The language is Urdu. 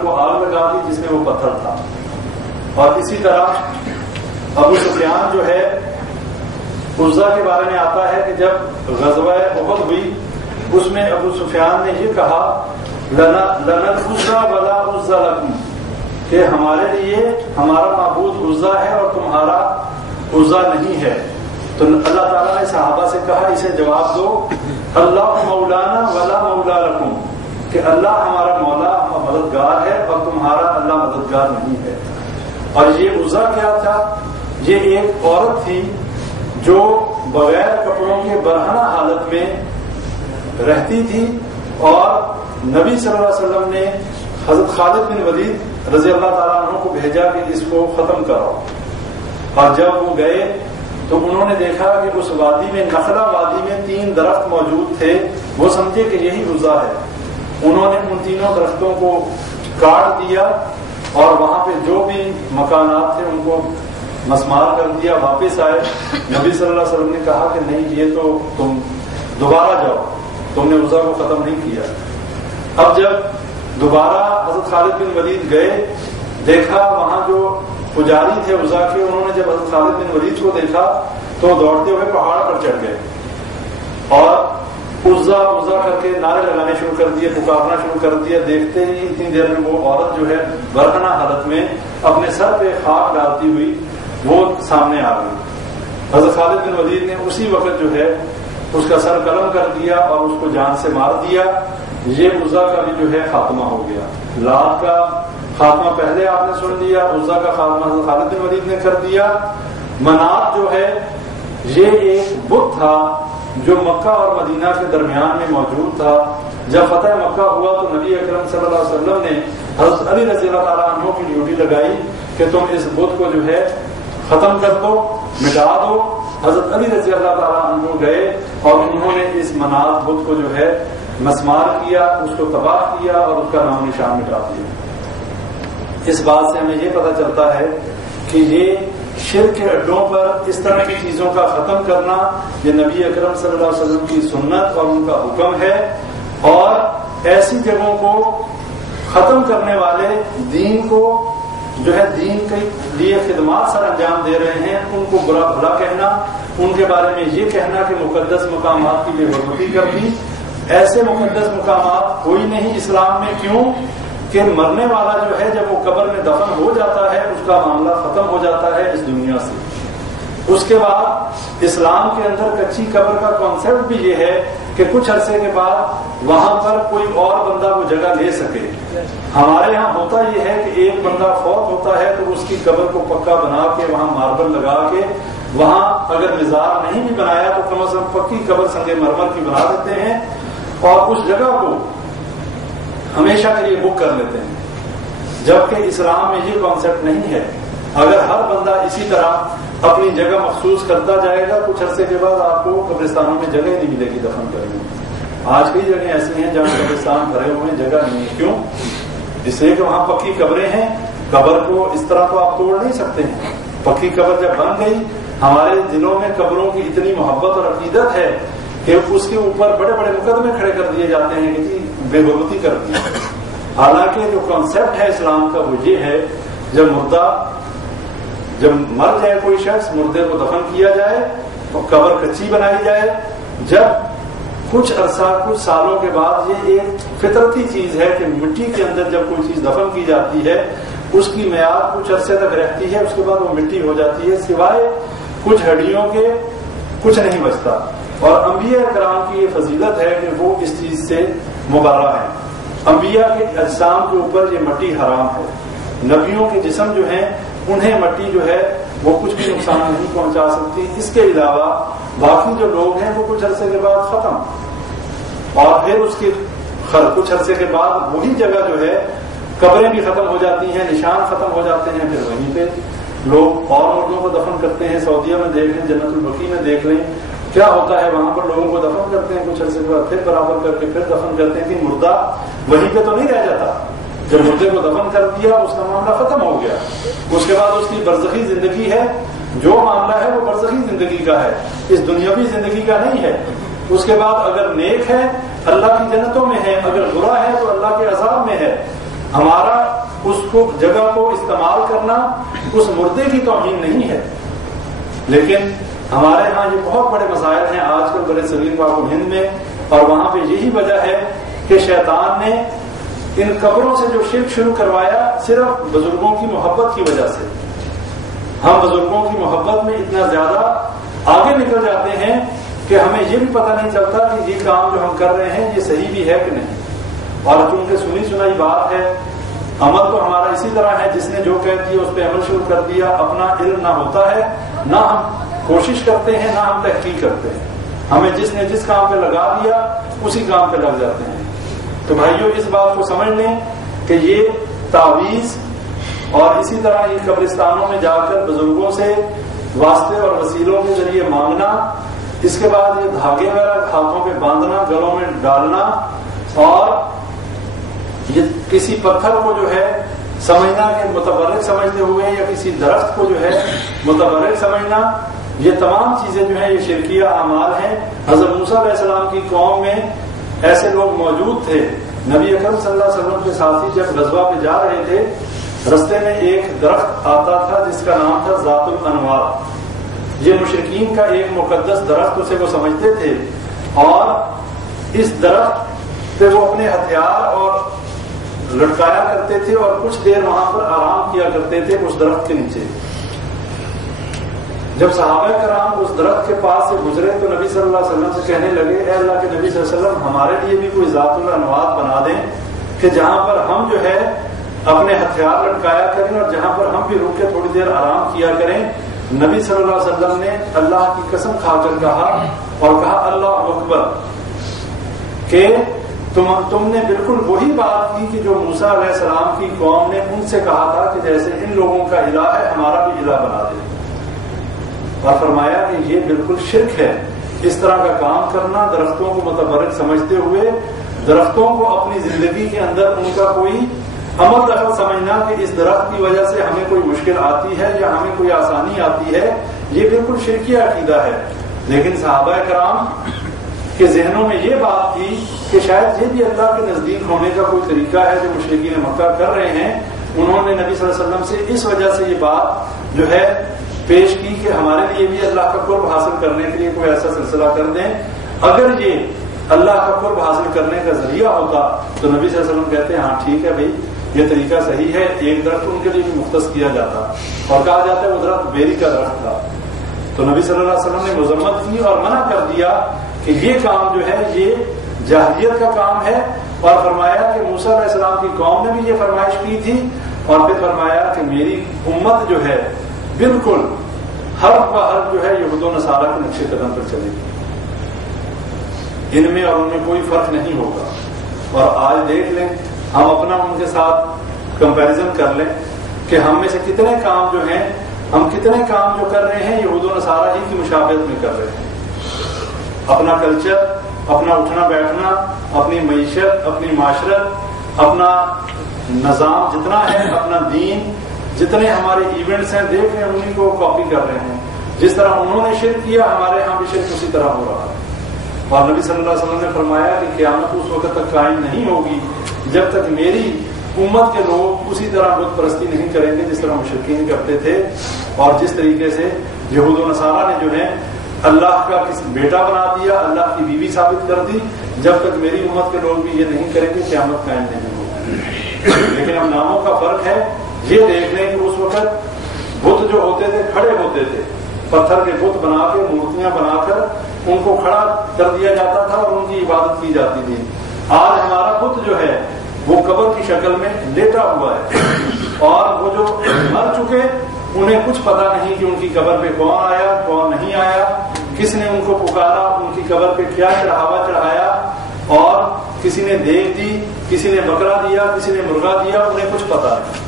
کو آگ لگا دی جس میں وہ پتھر تھا. اور اسی طرح ابو سفیان جو ہے عزا کے بارے میں آتا ہے کہ جب غزوہ احد ہوئی اس میں ابو سفیان نے یہ کہا لنا العزا ولا عزا لکم، کہ ہمارے لیے ہمارا معبود عزا ہے اور تمہارا عزا نہیں ہے. تو اللہ تعالیٰ نے صحابہ سے کہا اسے جواب دو اللہ مولانا ولا مولا لکم، کہ اللہ ہمارا مولا مددگار ہے اور تمہارا اللہ مددگار نہیں ہے. اور یہ عزا کیا تھا؟ یہ ایک عورت تھی جو بغیر کپڑوں کے برہنہ حالت میں رہتی تھی، اور نبی صلی اللہ علیہ وسلم نے حضرت خالد بن ولید رضی اللہ تعالیٰ عنہ کو بھیجا کہ اس کو ختم کرو. اور جب وہ گئے تو انہوں نے دیکھا کہ اس وادی میں نخلا وادی میں 3 درخت موجود تھے. وہ سمجھے کہ یہی عزا ہے. انہوں نے ان تینوں درختوں کو کاٹ دیا اور وہاں پہ جو بھی مکانات تھے ان کو مسمار کر دیا. واپس آئے. نبی صلی اللہ علیہ وسلم نے کہا کہ نہیں، یہ تو تم دوبارہ جاؤ، تم نے عزا کو ختم نہیں کیا. اب جب دوبارہ حضرت خالد بن ولید گئے، دیکھا وہاں جو پجاری تھے عزا کے، انہوں نے جب حضرت خالد بن ولید کو دیکھا تو دوڑتے ہوئے پہاڑ پر چڑھ گئے اور عزا عزا کر کے نعرے لگانے شروع کر دیے، پکارنا شروع کر دیا. دیکھتے ہی اتنی دیر میں وہ عورت جو ہے برہنہ حالت میں اپنے سر پہ خاک ڈالتی ہوئی وہ سامنے آ گئی. حضرت خالد بن ولید نے اسی وقت جو ہے اس کا سر قلم کر دیا اور اس کو جان سے مار دیا. یہ عزا کا بھی جو ہے خاتمہ ہو گیا. لات کا خاتمہ پہلے آپ نے سن لیا، عزا کا خاتمہ حضرت خالد بن ولید نے کر دیا. منات جو ہے یہ ایک بت تھا جو مکہ اور مدینہ کے درمیان میں موجود تھا. جب فتح مکہ ہوا تو نبی اکرم صلی اللہ علیہ وسلم نے حضرت علی رضی اللہ تعالیٰ عنہ کی ڈیوٹی لگائی کہ تم اس بت کو جو ہے ختم کر دو، مٹا دو. حضرت علی رضی اللہ تعالیٰ عنہ گئے اور انہوں نے اس منات بت کو جو ہے مسمار کیا، اس کو تباہ کیا اور اس کا نام نشان مٹا دیا. اس بات سے ہمیں یہ پتہ چلتا ہے کہ یہ شرک کے اڈوں پر اس طرح کی چیزوں کا ختم کرنا یہ نبی اکرم صلی اللہ علیہ وسلم کی سنت اور ان کا حکم ہے. اور ایسی جگہوں کو ختم کرنے والے دین کو جو ہے دین کے لیے خدمات سر انجام دے رہے ہیں ان کو برا بھلا کہنا، ان کے بارے میں یہ کہنا کہ مقدس مقامات کی بے حرمتی کر دی. ایسے مقدس مقامات کوئی نہیں اسلام میں. کیوں کہ مرنے والا جو ہے جب وہ قبر میں دفن ہو جاتا ہے اس کا معاملہ ختم ہو جاتا ہے اس دنیا سے. اس کے بعد اسلام کے اندر کچی قبر کا کانسیپٹ بھی یہ ہے کہ کچھ عرصے کے بعد وہاں پر کوئی اور بندہ وہ جگہ لے سکے. ہمارے ہاں ہوتا یہ ہے کہ ایک بندہ فوت ہوتا ہے تو اس کی قبر کو پکا بنا کے وہاں ماربل لگا کے وہاں اگر مزار نہیں بھی بنایا تو کم از کم پکی قبر سنگ مرمر کی بنا دیتے ہیں اور اس جگہ کو ہمیشہ کے لیے بک کر لیتے ہیں. جبکہ اسلام میں یہ کانسیپٹ نہیں ہے. اگر ہر بندہ اسی طرح اپنی جگہ مخصوص کرتا جائے گا کچھ عرصے کے بعد آپ کو قبرستانوں میں جگہ ہی نہیں ملے گی دفن کرنے. آج کئی جگہیں ایسی ہیں جہاں قبرستان بھرے ہوئے ہیں، جگہ نہیں ہے. کیوں؟ اس لیے کہ وہاں پکی قبریں ہیں. قبر کو اس طرح تو آپ توڑ نہیں سکتے ہیں. پکی قبر جب بن گئی، ہمارے دلوں میں قبروں کی اتنی محبت اور عقیدت ہے کہ اس کے اوپر بڑے بڑے مقدمے کھڑے کر دیے جاتے ہیں کہ بے حرمتی کر دی. حالانکہ جو کانسیپٹ ہے اسلام کا وہ یہ ہے جب مر جائے کوئی شخص، مردے کو دفن کیا جائے تو قبر کچی بنائی جائے. جب کچھ عرصہ کچھ سالوں کے بعد یہ ایک فطرتی چیز ہے کہ مٹی کے اندر جب کوئی چیز دفن کی جاتی ہے اس کی میعاد کچھ عرصے تک رہتی ہے، اس کے بعد وہ مٹی ہو جاتی ہے، سوائے کچھ ہڈیوں کے کچھ نہیں بچتا. اور انبیاء کرام کی یہ فضیلت ہے کہ وہ اس چیز سے مبرہ ہیں. انبیاء کے اجسام کے اوپر یہ مٹی حرام ہے. نبیوں کے جسم جو ہیں انہیں مٹی جو ہے وہ کچھ بھی نقصان نہیں پہنچا سکتی. اس کے علاوہ باقی جو لوگ ہیں وہ کچھ عرصے کے بعد ختم، اور پھر اس کے کچھ عرصے کے بعد وہی جگہ جو ہے قبریں بھی ختم ہو جاتی ہیں، نشان ختم ہو جاتے ہیں. پھر وہیں پہ لوگ اور مردوں کو دفن کرتے ہیں. سعودیہ میں دیکھ لیں، جنت البقیع میں دیکھ لیں کیا ہوتا ہے. وہاں پر لوگوں کو دفن کرتے ہیں، کچھ عرصے کے بعد پھر برابر کر کے پھر دفن کرتے ہیں کہ مردہ وہیں پہ تو نہیں رہ جاتا. جب مردے کو دفن کر دیا اس کا معاملہ ختم ہو گیا. اس کے بعد اس کی برزخی زندگی ہے. جو معاملہ ہے وہ برزخی زندگی کا ہے، اس دنیاوی زندگی کا نہیں ہے. اس کے بعد اگر نیک ہے اللہ کی جنتوں میں ہے، اگر برا ہے تو اللہ کے عذاب میں ہے. ہمارا اس کو جگہ کو استعمال کرنا اس مردے کی توہین نہیں ہے، لیکن ہمارے ہاں یہ بہت بڑے مسائل ہیں آج کل بڑے صغیر پاک و ہند میں، اور وہاں پہ یہی وجہ ہے کہ شیطان نے ان قبروں سے جو شرک شروع کروایا صرف بزرگوں کی محبت کی وجہ سے۔ ہم بزرگوں کی محبت میں اتنا زیادہ آگے نکل جاتے ہیں کہ ہمیں یہ بھی پتہ نہیں چلتا کہ یہ کام جو ہم کر رہے ہیں یہ صحیح بھی ہے کہ نہیں، اور چونکہ سنی سنائی بات ہے، عمل تو ہمارا اسی طرح ہے، جس نے جو کہہ دیا اس پہ عمل شروع کر دیا، اپنا علم نہ ہوتا ہے، نہ ہم کوشش کرتے ہیں، نہ ہم تحقیق کرتے ہیں، ہمیں جس نے جس کام پہ لگا دیا اسی کام پہ لگ جاتے ہیں۔ تو بھائیوں اس بات کو سمجھ لیں کہ یہ تعویذ اور اسی طرح یہ قبرستانوں میں جا کر بزرگوں سے واسطے اور وسیلوں کے ذریعے مانگنا، اس کے بعد یہ دھاگے وغیرہ ہاتھوں پہ باندھنا، گلوں میں ڈالنا، اور یہ کسی پتھر کو جو ہے سمجھنا کہ متبرک سمجھتے ہوئے، یا کسی درخت کو جو ہے متبرک سمجھنا، یہ تمام چیزیں جو ہیں یہ شرکیہ اعمال ہیں۔ حضرت موسیٰ علیہ السلام کی قوم میں ایسے لوگ موجود تھے، نبی اکرم صلی اللہ علیہ وسلم کے ساتھی جب غزوہ پہ جا رہے تھے، رستے میں ایک درخت آتا تھا جس کا نام تھا ذات الانوار۔ یہ مشرکین کا ایک مقدس درخت، اسے وہ سمجھتے تھے، اور اس درخت پہ وہ اپنے ہتھیار اور لٹکایا کرتے تھے اور کچھ دیر وہاں پر آرام کیا کرتے تھے اس درخت کے نیچے۔ جب صحابہ کرام اس درخت کے پاس سے گزرے تو نبی صلی اللہ علیہ وسلم سے کہنے لگے، اے اللہ کے نبی صلی اللہ علیہ وسلم، ہمارے لیے بھی کوئی ذات الانوار بنا دیں کہ جہاں پر ہم جو ہے اپنے ہتھیار لٹکایا کریں اور جہاں پر ہم بھی رک کے تھوڑی دیر آرام کیا کریں۔ نبی صلی اللہ علیہ وسلم نے اللہ کی قسم کھا کر کہا، اور کہا اللہ اکبر، کہ تم نے بالکل وہی بات کی کہ جو موسیٰ علیہ السلام کی قوم نے ان سے کہا تھا کہ جیسے ان لوگوں کا الہ ہے ہمارا بھی الہ بنا دے، اور فرمایا کہ یہ بالکل شرک ہے اس طرح کا کام کرنا، درختوں کو متبرک سمجھتے ہوئے درختوں کو اپنی زندگی کے اندر ان کا کوئی عمل دخل سمجھنا کہ اس درخت کی وجہ سے ہمیں کوئی مشکل آتی ہے یا ہمیں کوئی آسانی آتی ہے، یہ بالکل شرکیہ عقیدہ ہے۔ لیکن صحابہ کرام کے ذہنوں میں یہ بات تھی کہ شاید یہ بھی اللہ کے نزدیک ہونے کا کوئی طریقہ ہے جو مشرکین مکہ کر رہے ہیں۔ انہوں نے نبی صلی اللہ علیہ وسلم سے اس وجہ سے یہ بات جو ہے پیش کی کہ ہمارے لیے بھی اللہ کا قرب حاصل کرنے کے لیے کوئی ایسا سلسلہ کر دیں۔ اگر یہ اللہ کا قرب حاصل کرنے کا ذریعہ ہوتا تو نبی صلی اللہ علیہ وسلم کہتے ہیں ہاں ٹھیک ہے بھائی، یہ طریقہ صحیح ہے، ایک درخت ان کے لیے بھی مختص کیا جاتا، اور کہا جاتا ہے وہ درخت بیری کا درخت تھا۔ تو نبی صلی اللہ علیہ وسلم نے مذمت کی اور منع کر دیا کہ یہ کام جو ہے یہ جاہلیت کا کام ہے، اور فرمایا کہ موسیٰ علیہ السلام کی قوم نے بھی یہ فرمائش کی تھی، اور پھر فرمایا کہ میری امت جو ہے بالکل حرف بہ حرف جو ہے یہود و نصارہ کے نقش قدم پر چلے گی، ان میں اور ان میں کوئی فرق نہیں ہوگا۔ اور آج دیکھ لیں، ہم اپنا ان کے ساتھ کمپیریزن کر لیں کہ ہم میں سے کتنے کام جو ہیں، ہم کتنے کام جو کر رہے ہیں یہود و نصارہ ہی کی مشابہت میں کر رہے ہیں۔ اپنا کلچر، اپنا اٹھنا بیٹھنا، اپنی معیشت، اپنی معاشرت، اپنا نظام جتنا ہے، اپنا دین، جتنے ہمارے ایونٹس ہیں دیکھ رہے ہیں، انہیں کو کاپی کر رہے ہیں۔ جس طرح انہوں نے شرک کیا ہمارے ہاں بھی شرک اسی طرح ہو رہا ہے۔ اور نبی صلی اللہ علیہ وسلم نے فرمایا کہ قیامت اس وقت تک قائم نہیں ہوگی جب تک میری امت کے لوگ اسی طرح بت پرستی نہیں کریں گے جس طرح مشرکین کرتے تھے، اور جس طریقے سے یہود و نصارہ نے جو ہے اللہ کا کسی بیٹا بنا دیا، اللہ کی بیوی ثابت کر دی۔ جب تک میری امت کے لوگ بھی یہ نہیں کریں گے قیامت قائم نہیں ہوگی۔ لیکن اب ناموں کا فرق ہے۔ یہ دیکھ لیں کہ اس وقت بت جو ہوتے تھے کھڑے ہوتے تھے، پتھر کے بت بنا کے مورتیاں بنا کر ان کو کھڑا کر دیا جاتا تھا اور ان کی عبادت کی جاتی تھی۔ آج ہمارا بت جو ہے وہ قبر کی شکل میں لیٹا ہوا ہے، اور وہ جو مر چکے انہیں کچھ پتا نہیں کہ ان کی قبر پہ کون آیا کون نہیں آیا، کس نے ان کو پکارا، ان کی قبر پہ کیا چڑھاوا چڑھایا، اور کسی نے دیگ دی، کسی نے بکرا دیا، کسی نے مرغا دیا، انہیں کچھ پتا نہیں۔